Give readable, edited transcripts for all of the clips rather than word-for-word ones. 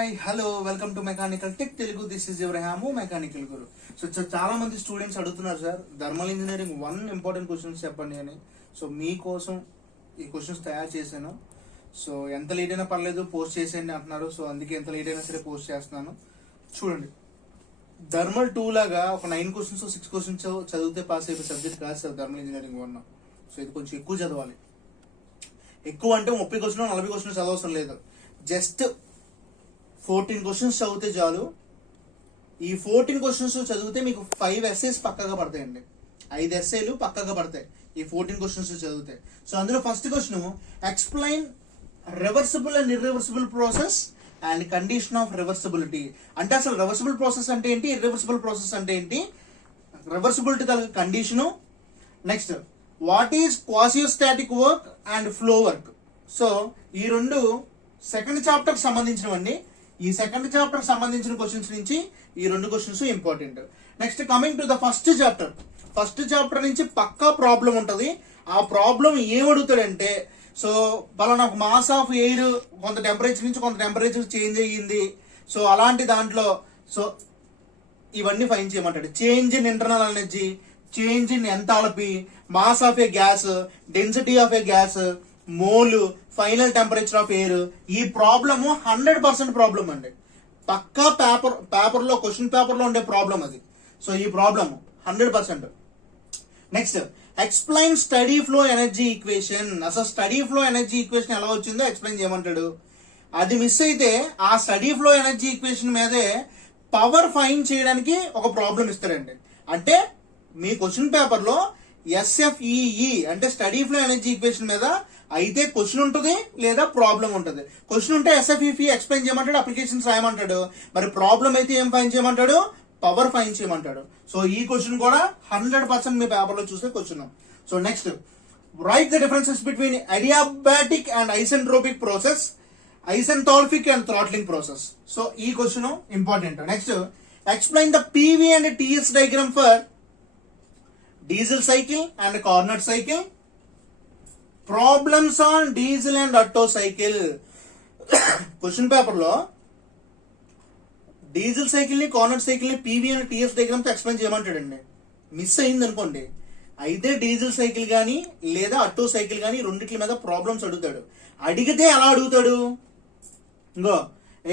Hi hello welcome to mechanical tech Telugu. This is your హ్యాము mechanical guru. So చాలా మంది students అడుగుతున్నారు sir thermal engineering 1 important questions చెప్పండి అని. సో మీకోసం ఈ క్వశ్చన్స్ తయారు చేశాను. సో ఎంత లేట్ అయినా పర్లేదు పోస్ట్ చేసేయండి అంటున్నారు. సో అందుకే ఎంత లేట్ అయినా సరే పోస్ట్ చేస్తున్నాను. చూడండి, థర్మల్ 2 లాగా ఒక 9 క్వశ్చన్స్ 6 క్వశ్చన్స్ చదివితే పాస్ అయిపోయే సబ్జెక్ట్ కాదు సార్ థర్మల్ ఇంజనీరింగ్ 1. సో ఇది కొంచెం ఎక్కువ చదవాలి. ఎక్కువ అంటే 30 క్వశ్చన్ 40 క్వశ్చన్స్ చదవసరం లేదు. జస్ట్ 14 క్వశ్చన్స్ చదివితే చాలు. ఈ 14 క్వశ్చన్స్ చదివితే మీకు 5 ఎస్సేస్ పక్కగా పడతాయండి. 5 ఎస్సేలు పక్కగా పడతాయి ఈ 14 క్వశ్చన్స్ చదివితే. సో అందులో first question, explain reversible and irreversible process and condition of reversibility. అంటే అసలు రివర్సిబుల్ ప్రాసెస్ అంటే ఏంటి, ఇర్రివర్సిబుల్ ప్రాసెస్ అంటే ఏంటి, రివర్సిబిలిటీ కలిగే condition. Next, what is quasistatic work and flow work. So ఈ రెండు సెకండ్ చాప్టర్ సంబంధించినవండి. ఈ సెకండ్ చాప్టర్ సంబంధించిన క్వశ్చన్స్ నుంచి ఈ 2 questions important. Next coming to the first chapter. First chapter నుంచి పక్కా ప్రాబ్లం ఉంటుంది. ఆ ప్రాబ్లం ఏమడుగుతాడంటే, సో పలానా ఒక మాస్ ఆఫ్ ఎయిర్ కొంత టెంపరేచర్ నుంచి కొంత టెంపరేచర్ చేంజ్ అయ్యింది. సో అలాంటి దాంట్లో సో ఇవన్నీ ఫైన్ చేయమంటాడు. Change in internal energy, change in enthalpy, mass of a gas, density of a gas, mole, final temperature of air. ఈ ప్రాబ్లము 100% ప్రాబ్లం అండి. పక్కా పేపర్ లో క్వశ్చన్ పేపర్ లో ఉండే ప్రాబ్లం అది. సో ఈ problem 100%. Next, explain steady flow energy equation. అసలు steady flow energy equation ఎలా వచ్చిందో ఎక్స్ప్లెయిన్ చేయమంటాడు. అది మిస్ అయితే ఆ స్టడీ ఫ్లో ఎనర్జీ ఈక్వేషన్ మీదే పవర్ ఫైన్ చేయడానికి ఒక ప్రాబ్లం ఇస్తాడండి. అంటే మీ క్వశ్చన్ పేపర్ లో SFEE అంటే స్టడీ ఫ్లో ఎనర్జీ ఈక్వేషన్ మీద అయితే క్వశ్చన్ ఉంటుంది లేదా ప్రాబ్లం ఉంటుంది. క్వశ్చన్ ఉంటే SFEE ఎక్స్ప్లెయిన్ చేయమంటాడు, అప్లికేషన్స్ రాయమంటాడు. మరి ప్రాబ్లం అయితే ఏం ఫైన్ చేయమంటాడు, పవర్ ఫైన్ చేయమంటాడు. సో ఈ క్వశ్చన్ కూడా 100% మీ పేపర్ లో చూసే question. So next, write the differences between adiabatic and isentropic process, isenthalpic and throttling process. So ఈ question important. Next, explain the PV and TS diagram for diesel cycle and Carnot cycle, problems on diesel and Otto cycle. Question paper లో diesel cycle ని కార్నట్ cycle ని PV and TS diagram తో explain చేయమంటాడండి. Miss అయింది అనుకోండి, అయితే diesel cycle గానీ లేదా అట్టో cycle గానీ రెండిట్ల మీద ప్రాబ్లమ్స్ అడుగుతాడు. అడిగితే ఎలా అడుగుతాడు, ఇంకో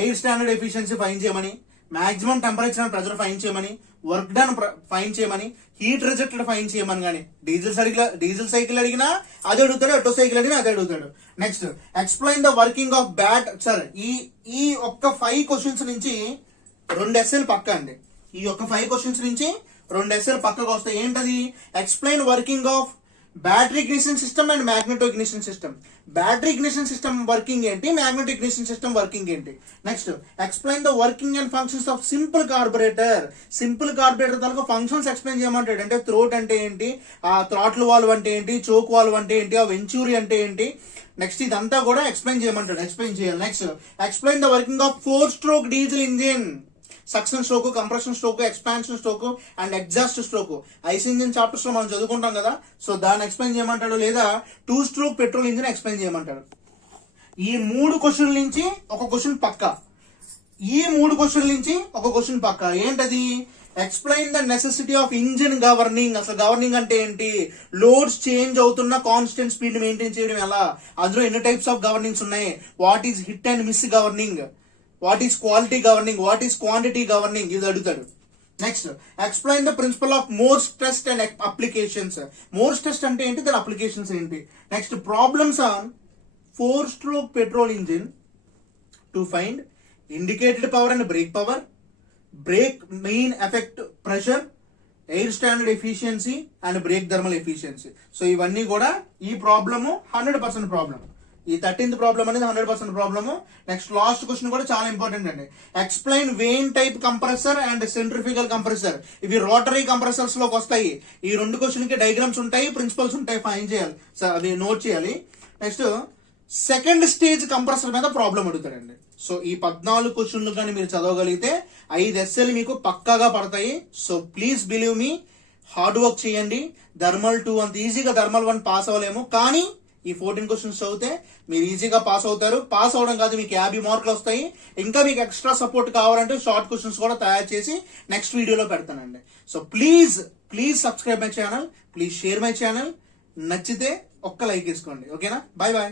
ఎయిర్ స్టాండర్డ్ ఎఫిషియన్సీ ఫైన్ చేయమని, maximum temperature and pressure fine చేయమని, వర్క్ డన్ ఫైన్ చేయమని, హీట్ రిజెక్టెడ్ ఫైన్ చేయమని. కానీ డీజిల్ సైకిల్ అడిగినా అదే అడుగుతాడు, అటో సైకిల్ అడిగినా అదే అడుగుతాడు. Next, explain the working of bat. సరే ఈ ఒక్క 5 క్వశ్చన్స్ నుంచి 2 ఎస్ఏలు పక్క అండి. ఈ ఒక్క 5 క్వశ్చన్స్ నుంచి 2 ఎస్ఏలు పక్కకు వస్తాయి. ఏంటది, explain working of battery ignition system and magneto ignition system. Battery ignition system working ఏంటి, మ్యాగ్నెటో ఇగ్నిషన్ సిస్టమ్ వర్కింగ్ ఏంటి. Next, explain the working and functions of simple carburettor. Simple carburettor తాలూకా ఫంక్షన్స్ ఎక్స్ప్లెయిన్ చేయమంటాడు. అంటే throat అంటే ఏంటి, ఆ థ్రాట్ల్ valve అంటే ఏంటి, చోక్ వాల్వ్ అంటే ఏంటి, ఆ వెంచూరీ అంటే ఏంటి. నెక్స్ట్ ఇదంతా కూడా ఎక్స్ప్లెయిన్ చేయమంటాడు, ఎక్స్ప్లెయిన్ చేయాలి. Next, explain the working of 4-stroke diesel engine, suction stroke, compression stroke, expansion stroke and exhaust stroke. IC engine chapters లో మనం చదువుకుంటాం కదా. సో దాన్ని ఎక్స్ప్లెయిన్ చేయమంటాడు. లేదా 2-stroke పెట్రోల్ ఇంజిన్ ఎక్స్ప్లెయిన్ చేయమంటాడు. ఈ 3 క్వశ్చన్ల నుంచి ఒక క్వశ్చన్ పక్క, ఈ 3 క్వశ్చన్ల నుంచి ఒక క్వశ్చన్ పక్క. ఏంటది, explain the necessity of engine governing. అసలు గవర్నింగ్ అంటే ఏంటి, లోడ్స్ చేంజ్ అవుతున్న కాన్స్టెంట్ స్పీడ్ మెయింటైన్ చేయడం ఎలా, అందులో ఎన్ని టైప్స్ ఆఫ్ గవర్నింగ్స్ ఉన్నాయి, what is hit and miss governing, what is quality governing, what is quantity governing, ఇది అడుగుతాడు. Next, explain the principle of Morse test and applications. Morse test అంటే ఏంటి, దాని అప్లికేషన్స్ ఏంటి. Next, problems on 4-stroke petrol engine to find indicated power and break power, break main effect pressure, air standard efficiency and break thermal efficiency. So ఇవన్నీ కూడా ఈ problem 100% problem. ఈ 13th problem అనేది 100% problem. Next, last question కూడా చాలా important అండి. Explain vane type compressor and centrifugal compressor. ఇవి rotary compressors లోకి వస్తాయి. ఈ 2 క్వశ్చన్ కి డయాగ్రామ్స్ ఉంటాయి, ప్రిన్సిపల్స్ ఉంటాయి, ఫైన్ చేయాలి, అవి నోట్ చేయాలి. నెక్స్ట్, సెకండ్ స్టేజ్ కంప్రెసర్ మీద ప్రాబ్లం అడుగుతాడండి. సో ఈ 14 క్వశ్చన్లు కానీ మీరు చదవగలిగితే 5 ఎస్ఏలు మీకు పక్కాగా పడతాయి. So please believe me, hard work చేయండి. థర్మల్ 2 అంత ఈజీగా థర్మల్ 1 పాస్ అవ్వలేము, కానీ ఈ 14 క్వశ్చన్స్ చదివితే మీరు ఈజీగా పాస్ అవుతారు. పాస్ అవడం కాదు, మీకు 50 మార్కులు వస్తాయి. ఇంకా మీకు ఎక్స్ట్రా సపోర్ట్ కావాలంటే షార్ట్ క్వశ్చన్స్ కూడా తయారు చేసి నెక్స్ట్ వీడియోలో పెడతానండి. So please subscribe my channel, please share my channel. నచ్చితే ఒక్క లైక్ వేసుకోండి. ఓకేనా? Bye bye.